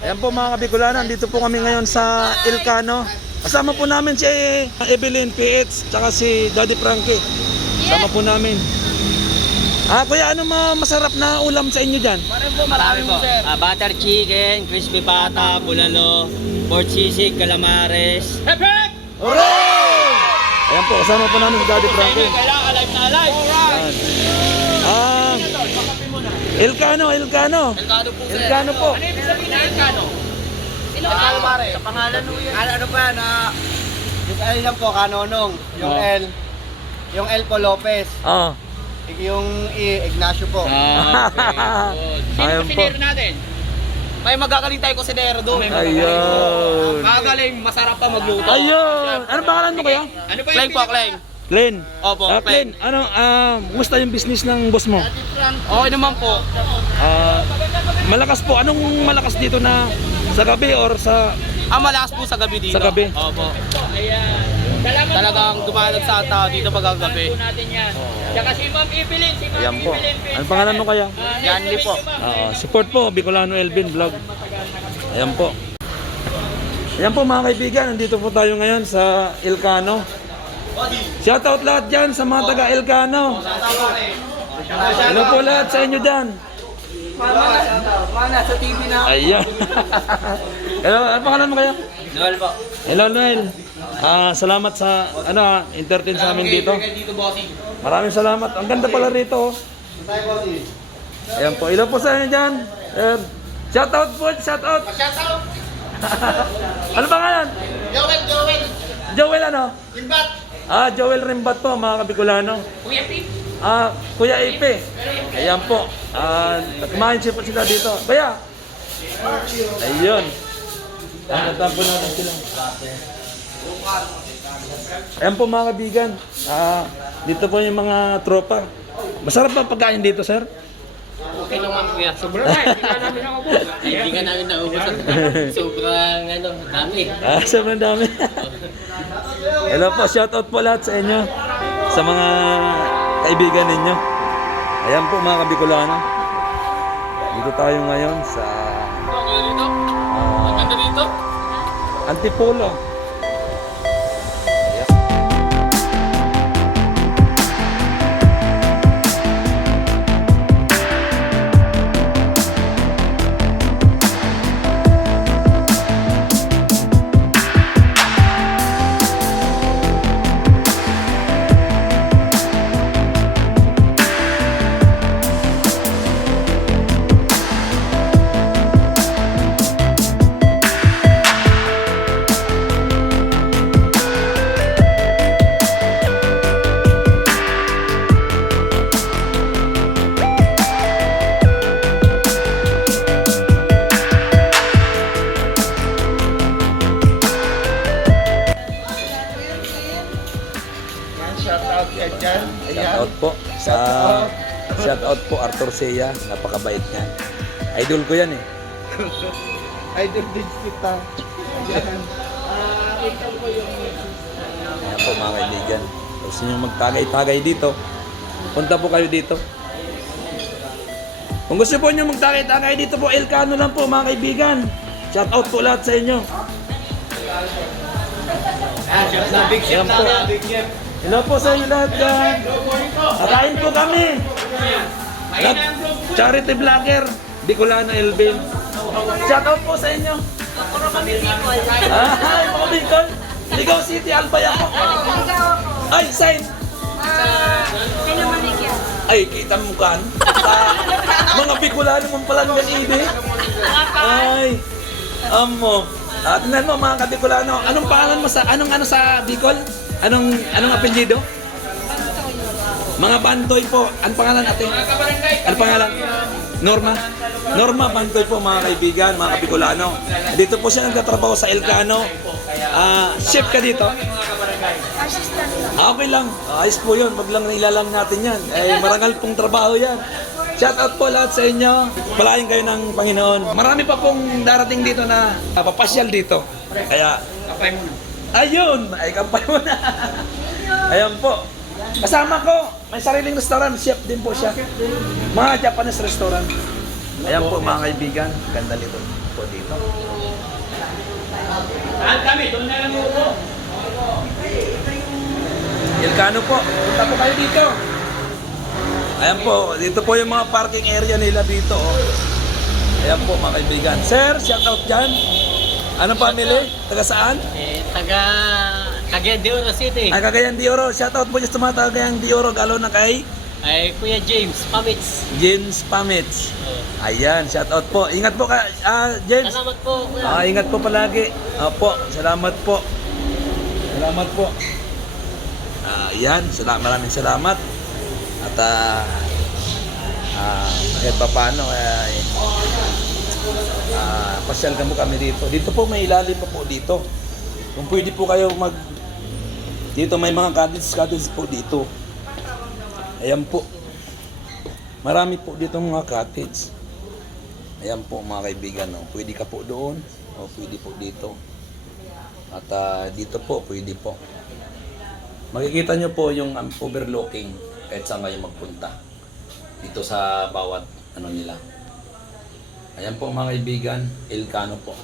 Ayan po mga Kabicolanan, dito po kami ngayon sa Ilcano. Kasama po namin si Evelyn PH, tsaka si Daddy Frankie. Kasama po namin. Kuya, ano masarap na ulam sa inyo dyan? Marami po. Butter chicken, crispy pata, bulalo, pork sisig, calamares. Hooray! Ayan po, kasama po namin si Daddy Frankie. Alive na alive. Ilcano. Elcado po. Ilcano po. Ano ibig sabihin na Elcado? Calamares. Sa pangalan mo yan. Ano pa na yung L lang po Kanonong, yung L. Yung L po Lopez, yung E Ignacio po. Sino Ayan po po. sinero natin? May magagaling tayo kusinero doon. Ayun. Magagaling, masarap pa magluto. Ayun. Ano pangalan mo kaya? Ano pa yung Kleng? Glenn. Opo, Glenn, kumusta yung business ng boss mo? Okay naman po. Malakas po. Anong malakas dito na sa gabi or sa Malakas po sa gabi dito. Sa gabi? Opo. Talagang dumalag sa tao dito pag gabi. Tsaka si Ma'am Evelyn, Ayan po. Ano pangalan mo kaya? Janly po. Support po, Bicolano Elvin Vlog. Ayan po. Ayan po mga kaibigan, nandito po tayo ngayon sa Ilcano. Shoutout lahat dyan sa mga taga Ilcano. Hello po lahat sa inyo dyan. Mana sa TV na. Ayan. Hello, ano pangalan mo kaya? Noel po. Hello Noel. Salamat sa entertain sa amin dito. Maraming salamat. Ang ganda pala rito. Ayan po. Hello po sa inyo dyan. Shoutout po. Shoutout. Ano pangalan? Joel ano? Limbat. Joel Rimbat po mga Kabicolano. Kuya Pip. Kuya Ipe. Ayan po. Kumain siya po sila dito. Kuya. Ayun. Nagtatampo natin sila. Ayan po mga kabigan. Dito po yung mga tropa. Masarap ba pagkain dito, sir? Okay naman kuya. Sobrang na, hindi na namin ako po. Hindi ka namin naubos. Sobrang dami. Sobrang dami. Hello po, shoutout po lahat sa inyo. Sa mga kaibigan ninyo. Ayan po mga Kabicolano. Dito tayo ngayon sa Ang ganda dito. Antipolo. Shoutout po sa shoutout po Arthur Sea, napakabait niya. Idol ko yan eh. Idol din kita. Ayan po mga kaibigan. Gusto nyo magtagay-tagay dito, punta po kayo dito. Kung gusto po nyo magtagay-tagay dito po, Ilcano lang po mga kaibigan. Shoutout po lahat sa inyo. Big chef na. Big chef. Hello po sa inyo lahat dyan. Kakain po kami. Charity vlogger, Bicolano Elvin. Shoutout po sa inyo. Puro kami people. Ay, mga Bicol. Ligaw City, Albay ako. Ay, sign. Sino manikya? Ay, kita mo kan. Mga Bicolano mong palang ganide. Ay, amo. Tingnan mo mga Kabicolano. Anong pangalan mo sa sa Bicol? Anong apelyido? Mga Bantoy po. Anong pangalan natin? Anong pangalan? Norma? Norma Bantoy po mga kaibigan, mga Kabicolano. Dito po siya nagtatrabaho sa Ilcano. Chef ka dito? Assistant lang. Okay lang. Ayos po yun. Wag lang nilalang natin yan. Marangal pong trabaho yan. Shout out po lahat sa inyo. Palayan kayo ng Panginoon. Marami pa pong darating dito na papasyal dito. Kaya, Kapay mo. ayun! Ay, kampay mo na. Ayan po. Kasama ko, may sariling restaurant. Chef din po siya. Mga Japanese restaurant. Ayan po mga kaibigan. Ganda nito po dito. Saan kami? Doon na lang po. Ilcano po. Punta po kayo dito. Ayan po. Dito po yung mga parking area nila dito. Oh. Ayan po mga kaibigan. Sir, shout out dyan. Anong family? Taga saan? Taga De Oro City. Ay, Cagayan de Oro. Shout out po dyan sa mga Cagayan de Oro. Galo na kay Ay, Kuya James Pamits. James Pamits. Ayan, shout out po. Ingat po ka, James. Salamat po, Kuya. Ingat po palagi. Opo, salamat po. Salamat po. Ayan, maraming salamat. At kahit pa paano, pasyal ka mo kami dito. Dito po may ilalim pa po dito. Kung pwede po kayo dito may mga cottage po dito. Ayan po. Marami po dito mga cottage. Ayan po mga kaibigan. No? Pwede ka po doon o pwede po dito. At dito po, pwede po. Makikita nyo po yung overlooking kahit saan kayo magpunta. Dito sa bawat nila. Ayan po mga kaibigan, Ilcano po.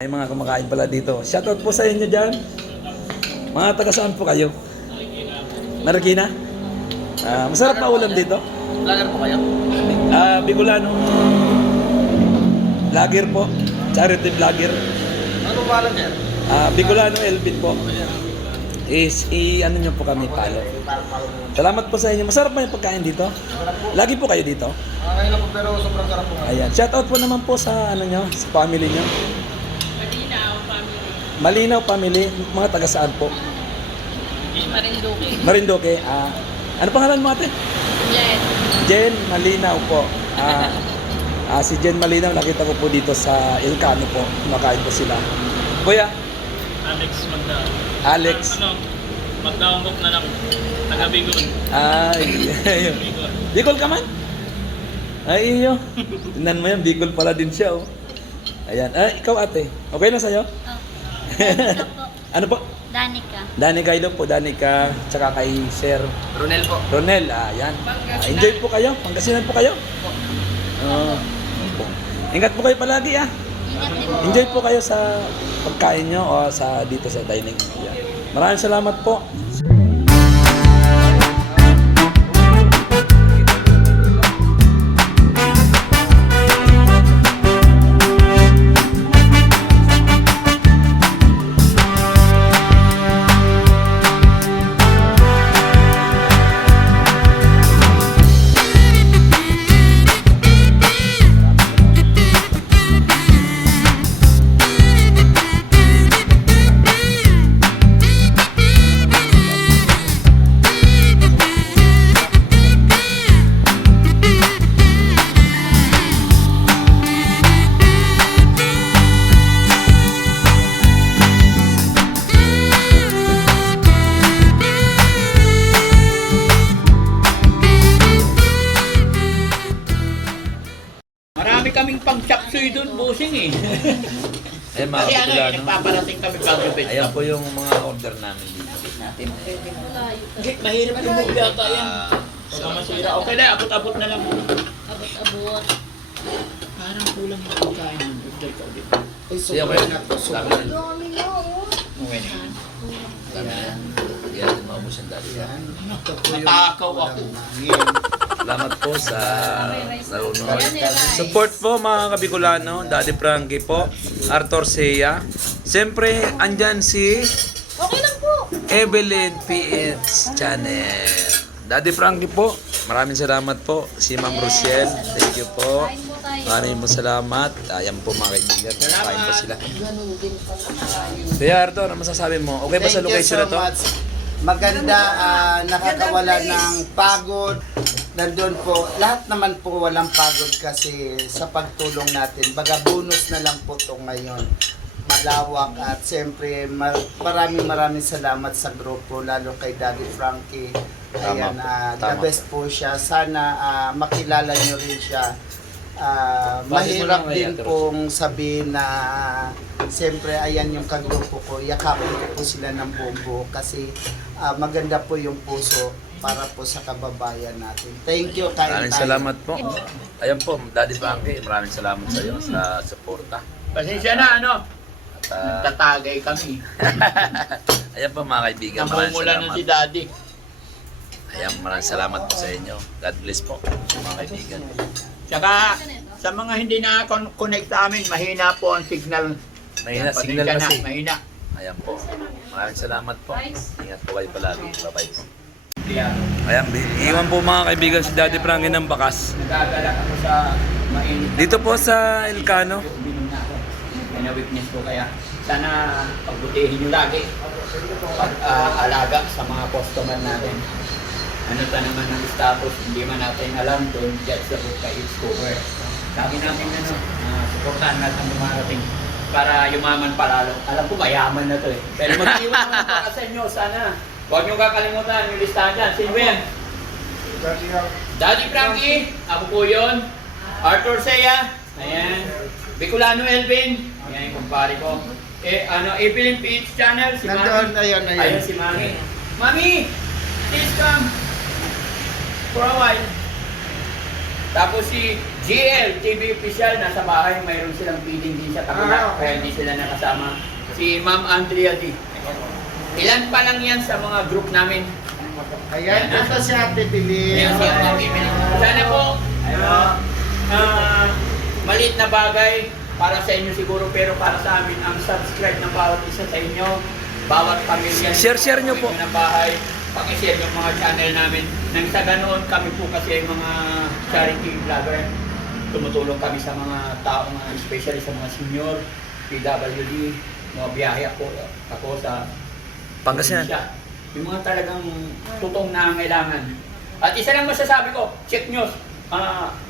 May mga kumakain pala dito. Shoutout po sa inyo dyan. Mga taga saan po kayo? Marikina? Masarap na ulam dito. Vlogger po kayo? Bicolano. Vlogger po. Charity vlogger. Ano ba lang yan? Bicolano Elvin po. Ano nyo po kami palo. Salamat po sa inyo. Masarap ba yung pagkain dito? Lagi po kayo dito? Ngayon lang po pero sobrang sarap po. Ayan. Shoutout po naman po sa nyo, sa family nyo. Malinaw, family. Malinaw family. Mga taga saan po? Marinduque. Marinduque. Ano pangalan mo ate? Jen. Jen Malinaw po. Si Jen Malinaw, nakita ko po dito sa Ilcano po. Kumakain po sila. Kuya, Alex Magdao. Alex. Magdaambok na lang. Taga Bicol. Bicol. Bicol ka man? Ay, iyo. Tingnan mo yan, Bicol pala din siya, oh. Ayan. Ikaw ate, okay na sa'yo? Danica po. Ano po? Danica. Danica, ilo po, Danica, tsaka kay Sir Ronel po. Ronel, ayan. Enjoy po kayo, Pangasinan po kayo. Ingat po kayo palagi, Ingat din po. Enjoy po kayo sa pagkain nyo o sa dito sa dining. Ayan. Maraming salamat po. Marami kaming pang-chapsuy doon, busing eh. Ayan mga Kasi ano eh, kapulano. nagpaparating kami bago bed. Ayan po yung mga order namin dito. Hindi, mahirap yung move yata yan. Baka masira. Okay na, abot-abot na lang. Abot-abot. Parang kulang yung pagkain ng order ka ulit. Siya ko yun. Sabi na. Okay na. Sabi na. Hindi natin maubos ang dali. Matakaw ako. Salamat po sa nanonood. Support po mga Kabicolano, Daddy Frankie po, Arthur Sea. Siyempre, andyan si Okay lang po. Evelyn PH Channel. Daddy Frankie po, maraming salamat po. Si Ma'am Rochelle, thank you po. Kain po tayo. Maraming po salamat. Ayan po mga kaibigan, kain po sila. Kuya Arthur, ano masasabi mo? Okay ba sa location na to? Maganda, nakakawala ng pagod, nandun po, lahat naman po walang pagod kasi sa pagtulong natin. Baga bonus na lang po ito ngayon. Malawak at siyempre maraming salamat sa grupo, lalo kay Daddy Frankie. Ayan, the best po siya. Sana makilala nyo rin siya. Mahirap din pong sabihin na siyempre ayan yung kagrupo ko, yakapin ko po sila ng buo kasi maganda po yung puso para po sa kababayan natin. Thank you, kain Maraming tayo. salamat po. Ayan po, Daddy Frankie, maraming salamat sa iyo sa suporta. Pasensya na, ano? At, Tatagay kami. ayan po mga kaibigan, maraming Namumula na salamat. si Daddy. Ayan, maraming salamat po sa inyo. God bless po, mga kaibigan. Tsaka, sa mga hindi na-connect sa amin, mahina po ang signal. Mahina, Pasensya signal na, kasi. mahina. Ayan po. Maraming salamat po. Ingat po kayo palagi. Bye-bye. Yeah. Ayan, iwan po mga kaibigan si Daddy Frankie ng bakas. Nagagalak ako sa mainit. Dito po sa Ilcano. Binom na ako. Yan na witness ko kaya. Sana pagbutihin nyo lagi. Pag-alaga sa mga customer natin. Ano ta naman ang status, hindi man natin alam doon, get sa book kay It's Cover. Lagi natin supportahan natin ang dumarating para yumaman palalo. Alam ko mayaman na to eh. Pero mag-iwan naman para sa inyo, sana. Huwag nyo kakalimutan yung listahan dyan. Sino yan? Daddy Frankie, ako po yun. Arthur Sea, ayan. Bicolano Elvin, ayan yung kumpare ko. Evelyn Peach Channel, si Nandun, Mami. ayun. Ayun si Mami. Mami, please come for a while. Tapos si GL, TV Official, nasa bahay, mayroon silang feeding din sa kabila, kaya hindi sila nakasama. Si Ma'am Andrea D. Ilan pa lang yan sa mga group namin. Ayan, ito si Ate Billy. Ayan, si Ate Billy. Sana po, maliit na bagay para sa inyo siguro, pero para sa amin, ang subscribe ng bawat isa sa inyo, bawat pamilya. Share nyo po. Na bahay, paki-share yung mga channel namin. Nang sa ganoon, kami po kasi ay mga charity vlogger. Tumutulong kami sa mga taong, especially sa mga senior, PWD, mga biyahe ako sa Pangasinan. yung mga talagang totoong nangangailangan. At isa lang masasabi ko, check nyo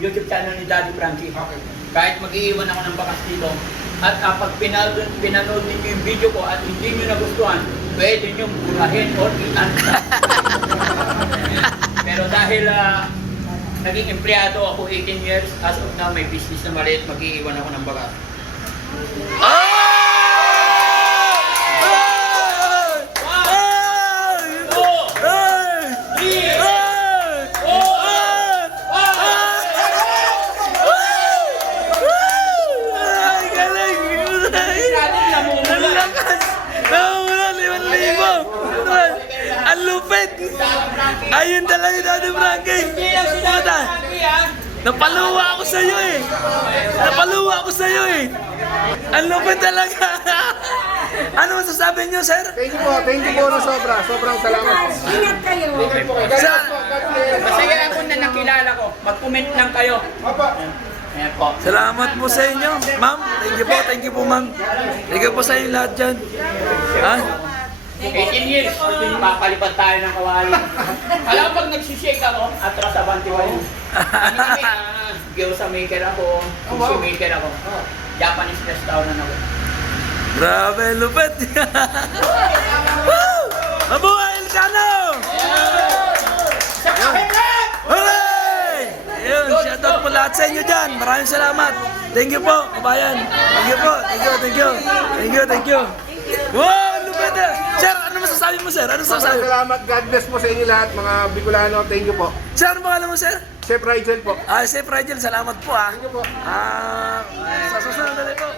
YouTube channel ni Daddy Frankie. Kahit mag-iiwan ako ng bakas dito, at pag pinanood ninyo yung video ko at hindi nyo nagustuhan, pwede nyo burahin or i-unsub. Pero dahil naging empleyado ako 18 years, as of now may business na maliit, mag-iiwan ako ng bakas. Ang lupit! Ayun talaga yung Daddy Frankie! Puta! Napaluwa ako sa'yo eh! Napaluwa ako sa'yo eh! Ang lupit talaga! Ano masasabi niyo, sir? Thank you po na sobra. Sobrang salamat. Ingat kayo. Sa, Masaya ako na nakilala ko. Mag-comment lang kayo. Ayan po. salamat po sa inyo. Ma'am, thank you po ma'am. Thank you po sa inyo lahat dyan. Ha? 18 years, papalipad tayo ng kawain. Alam mo pag nagsishake ako, atras abanti kayo. Gyoza maker ako, sushi maker ako. Japanese restaurant ako. Grabe, lupit! Woo! Mabuhay Ilcano! Hooray! Ayun, shoutout po lahat sa inyo dyan. Maraming salamat. Thank you po, kabayan. Thank you po. Thank you. Wow, lupit eh. Sir, ano masasabi mo, sir? Ano masasabi mo? Salamat. God bless po sa inyo lahat, mga Bicolano. Thank you po. Sir, ano pangalan mo, sir? Chef Rigel po. Chef Rigel, salamat po ah. Thank you po. Sa susunod na po.